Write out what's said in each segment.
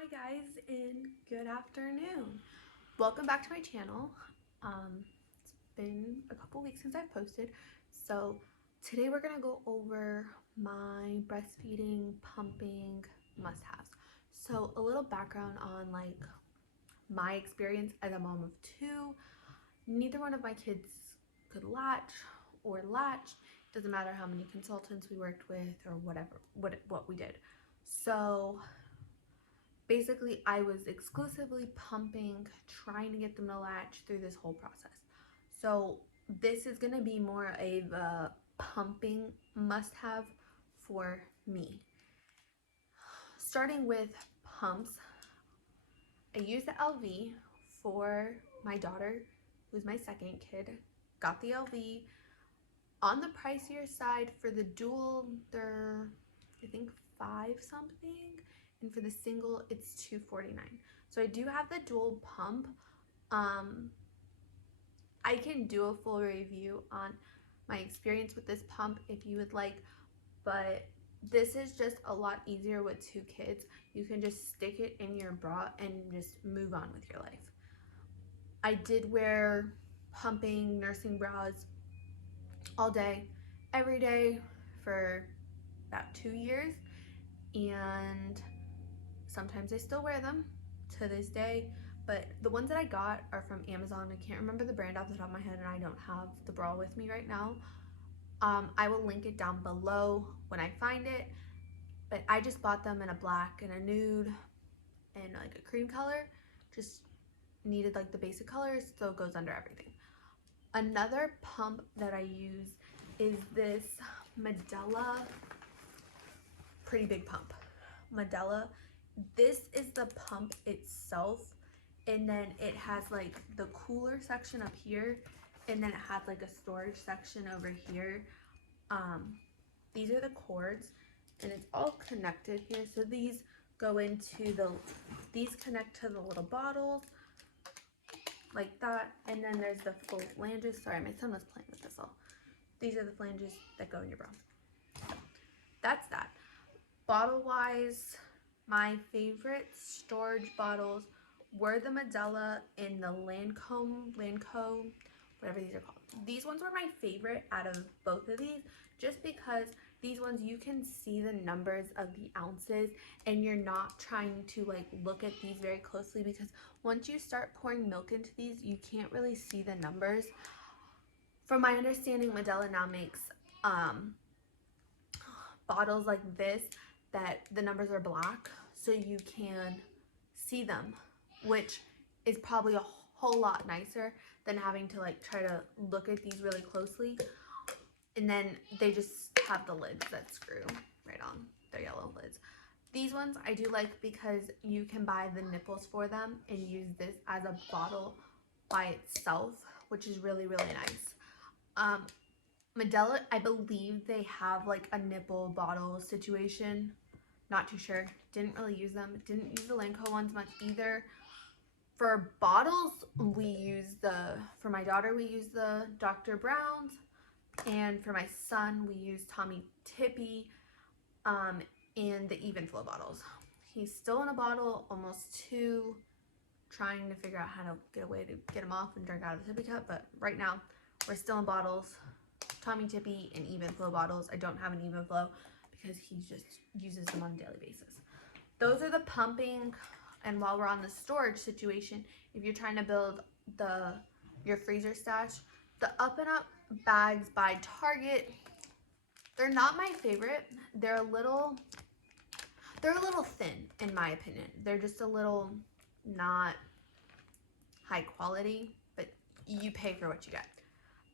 Hi guys, and good afternoon. Welcome back to my channel. It's been a couple weeks since I've posted, so today we're gonna go over my breastfeeding, pumping must-haves. So a little background on like my experience as a mom of two. Neither one of my kids could latch or latch. Doesn't matter how many consultants we worked with or whatever, what we did. So basically I was exclusively pumping, trying to get them to latch through this whole process. So this is going to be more of a pumping must-have for me. Starting with pumps, I use the LV for my daughter, who's my second kid. Got the LV. On the pricier side for the dual, they're I think 5 something, and for the single it's $2.49. So I do have the dual pump. I can do a full review on my experience with this pump if you would like, but this is just a lot easier with 2 kids. You can just stick it in your bra and just move on with your life. I did wear pumping nursing bras all day, every day for about 2 years, and sometimes I still wear them to this day. But the ones that I got are from Amazon. I can't remember the brand off the top of my head, and I don't have the bra with me right now. I will link it down below when I find it, but I just bought them in a black and a nude and like a cream color. Just needed like the basic colors, so it goes under everything. Another pump that I use is this Medela pretty big pump. Medela. This is the pump itself, and then it has like the cooler section up here, and then it has like a storage section over here. These are the cords, and it's all connected here. So these go into these connect to the little bottles like that, and then there's the full flanges. Sorry, my son was playing with this all. These are the flanges that go in your bra. So that's that. Bottle wise, my favorite storage bottles were the Medela and the Lanco, whatever these are called. These ones were my favorite out of both of these, just because these ones you can see the numbers of the ounces, and you're not trying to like look at these very closely, because once you start pouring milk into these, you can't really see the numbers. From my understanding, Medela now makes bottles like this that the numbers are black, so you can see them, which is probably a whole lot nicer than having to like try to look at these really closely. And then they just have the lids that screw right on. They're yellow lids. These ones I do like because you can buy the nipples for them and use this as a bottle by itself, which is really, really nice. Medela, I believe they have like a nipple bottle situation. Not too sure. Didn't really use them. Didn't use the Lanco ones much either. For bottles, for my daughter, we use the Dr. Brown's. And for my son, we use Tommy Tippy and the Even Flow bottles. He's still in a bottle, almost 2, trying to figure out how to get a way to get him off and drink out of the sippy cup. But right now, we're still in bottles. Tommy Tippy and Even Flow bottles. I don't have an Even Flow because he just uses them on a daily basis. Those are the pumping. And while we're on the storage situation, if you're trying to build your freezer stash, the Up and Up bags by Target, they're not my favorite. They're a little thin in my opinion. They're just a little not high quality, but you pay for what you get.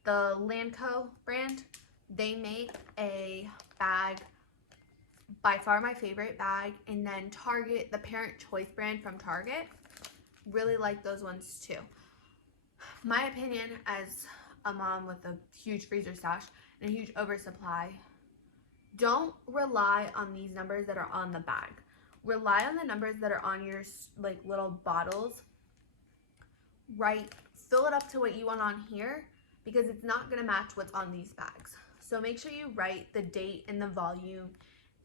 The Lanco brand, they make a bag, by far my favorite bag, and then Target, the Parent Choice brand from Target, really like those ones too. My opinion as a mom with a huge freezer stash and a huge oversupply, don't rely on these numbers that are on the bag. Rely on the numbers that are on your like little bottles. Fill it up to what you want on here, because it's not going to match what's on these bags. So make sure you write the date and the volume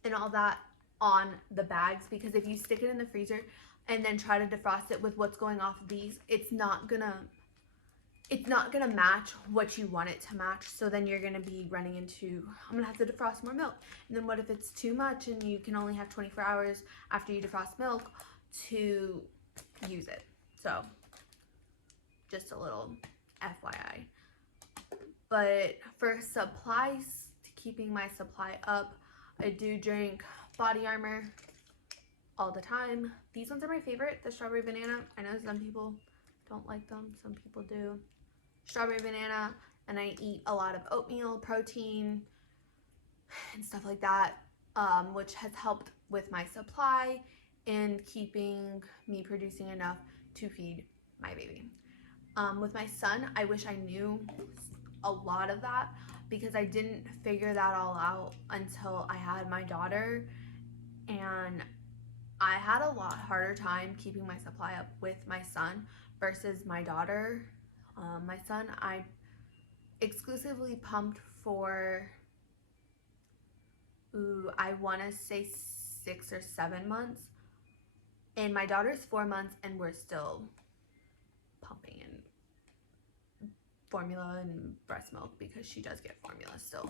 and all that on the bags, because if you stick it in the freezer, and then try to defrost it with what's going off of these, it's not gonna match what you want it to match. So then you're gonna be running into, I'm gonna have to defrost more milk. And then what if it's too much and you can only have 24 hours after you defrost milk to use it? So just a little FYI. But for supplies, to keeping my supply up, I do drink Body Armor all the time. These ones are my favorite, the strawberry banana. I know some people don't like them, some people do. Strawberry banana, and I eat a lot of oatmeal, protein, and stuff like that, which has helped with my supply and keeping me producing enough to feed my baby. With my son, I wish I knew a lot of that because I didn't figure that all out until I had my daughter, and I had a lot harder time keeping my supply up with my son versus my daughter. My son, I exclusively pumped for, I want to say 6 or 7 months. And my daughter's 4 months and we're still pumping in formula and breast milk because she does get formula still.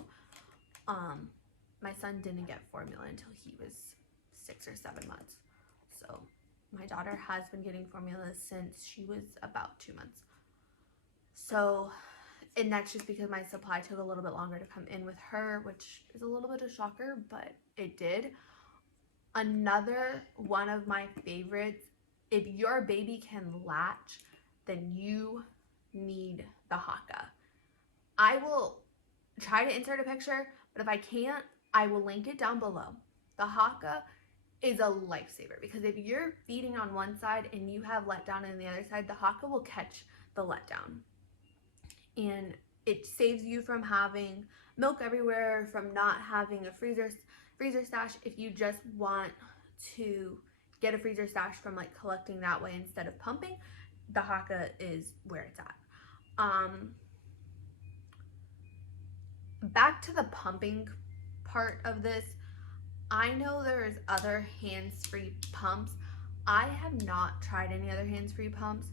My son didn't get formula until he was 6 or 7 months. So my daughter has been getting formula since she was about 2 months. So, and that's just because my supply took a little bit longer to come in with her, which is a little bit of a shocker, but it did. Another one of my favorites, if your baby can latch, then you need the Hakka. I will try to insert a picture, but if I can't, I will link it down below. The Hakka is a lifesaver because if you're feeding on one side and you have letdown on the other side, the Hakka will catch the letdown. And it saves you from having milk everywhere, from not having a freezer stash. If you just want to get a freezer stash from like collecting that way instead of pumping, the Hakka is where it's at. Back to the pumping part of this, I know there's other hands-free pumps. I have not tried any other hands-free pumps.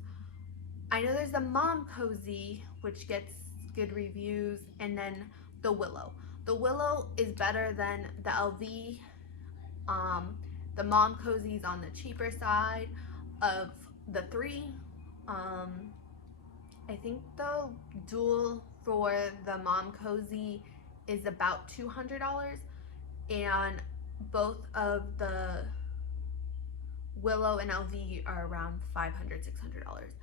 I know there's the Mom Cozy, which gets good reviews, and then the Willow. The Willow is better than the LV. The Mom Cozy is on the cheaper side of the three. I think the dual for the Mom Cozy is about $200, and both of the Willow and LV are around $500, $600.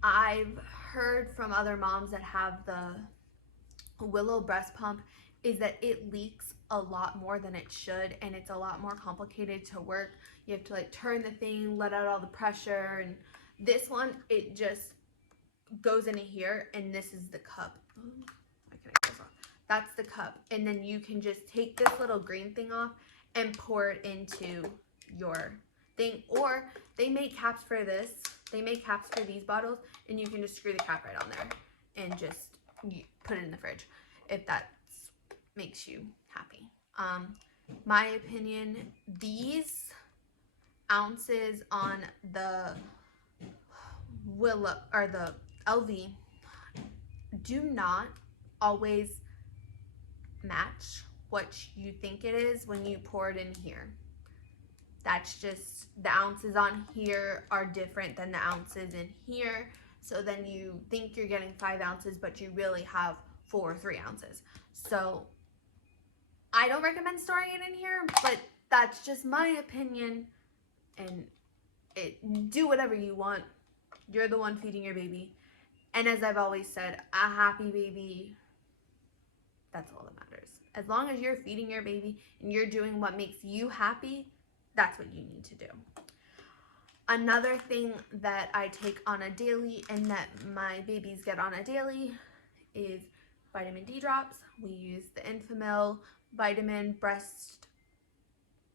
I've heard from other moms that have the Willow breast pump is that it leaks a lot more than it should, and it's a lot more complicated to work. You have to like turn the thing, let out all the pressure, and this one, it just goes into here, and this is the cup. That's the cup, and then you can just take this little green thing off and pour it into your thing, or they make caps for this. They make caps for these bottles, and you can just screw the cap right on there and just put it in the fridge if that makes you happy. My opinion, these ounces on the Willow or the LV do not always match what you think it is when you pour it in here. That's just, the ounces on here are different than the ounces in here. So then you think you're getting 5 ounces, but you really have 4 or 3 ounces. So I don't recommend storing it in here, but that's just my opinion. And do whatever you want. You're the one feeding your baby. And as I've always said, a happy baby, that's all that matters. As long as you're feeding your baby and you're doing what makes you happy, that's what you need to do. Another thing that I take on a daily and that my babies get on a daily is vitamin D drops. We use the Infamil Vitamin Breast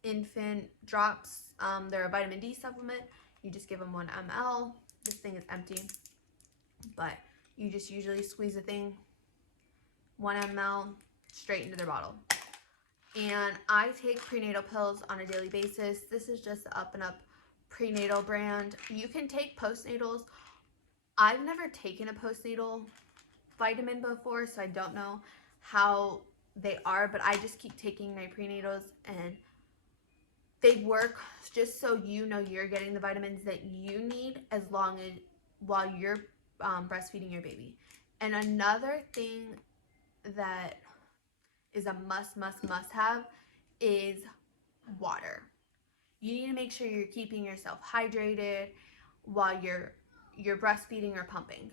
Infant Drops. They're a vitamin D supplement. You just give them 1 ml. This thing is empty, but you just usually squeeze the thing, 1 ml, straight into their bottle. And I take prenatal pills on a daily basis. This is just the Up and Up prenatal brand. You can take postnatals. I've never taken a postnatal vitamin before, so I don't know how they are, but I just keep taking my prenatals, and they work just so you know you're getting the vitamins that you need as long as while you're breastfeeding your baby. And another thing that is a must have is water. You need to make sure you're keeping yourself hydrated while you're breastfeeding or pumping.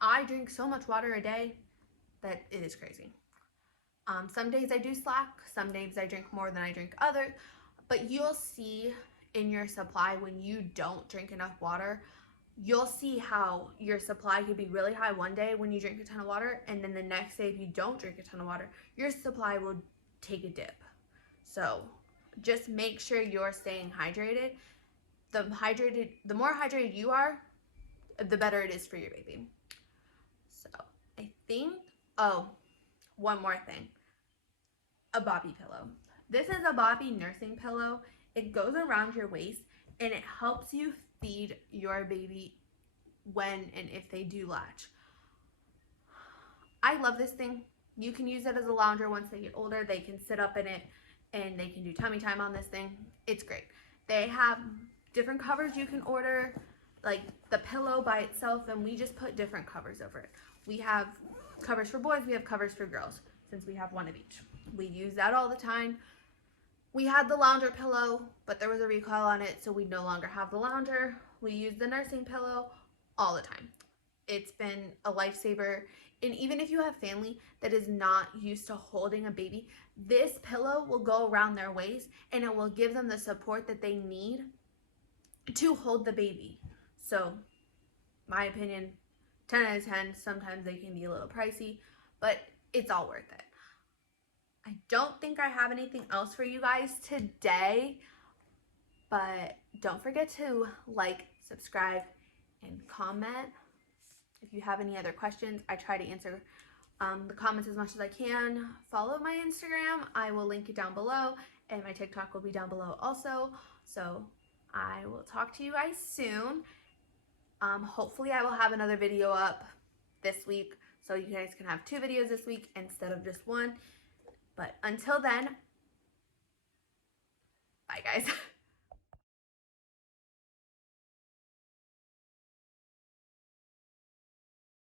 I drink so much water a day that it is crazy. Some days I do slack, some days I drink more than I drink others, but you'll see in your supply when you don't drink enough water, you'll see how your supply could be really high one day when you drink a ton of water, and then the next day if you don't drink a ton of water, your supply will take a dip. So just make sure you're staying hydrated. The more hydrated you are, the better it is for your baby. So I think, oh, one more thing, a Bobby pillow. This is a Bobby nursing pillow. It goes around your waist and it helps you feed your baby when and if they do latch. I love this thing. You can use it as a lounger once they get older. They can sit up in it and they can do tummy time on this thing. It's great. They have different covers you can order, like the pillow by itself, and we just put different covers over it. We have covers for boys, we have covers for girls, since we have one of each. We use that all the time. We had the lounger pillow, but there was a recall on it, so we no longer have the lounger. We use the nursing pillow all the time. It's been a lifesaver. And even if you have family that is not used to holding a baby, this pillow will go around their waist and it will give them the support that they need to hold the baby. So, my opinion, 10 out of 10. Sometimes they can be a little pricey, but it's all worth it. I don't think I have anything else for you guys today, but don't forget to like, subscribe, and comment. If you have any other questions, I try to answer the comments as much as I can. Follow my Instagram. I will link it down below, and my TikTok will be down below also. So I will talk to you guys soon. Hopefully I will have another video up this week, so you guys can have 2 videos this week instead of just one. But until then, bye guys.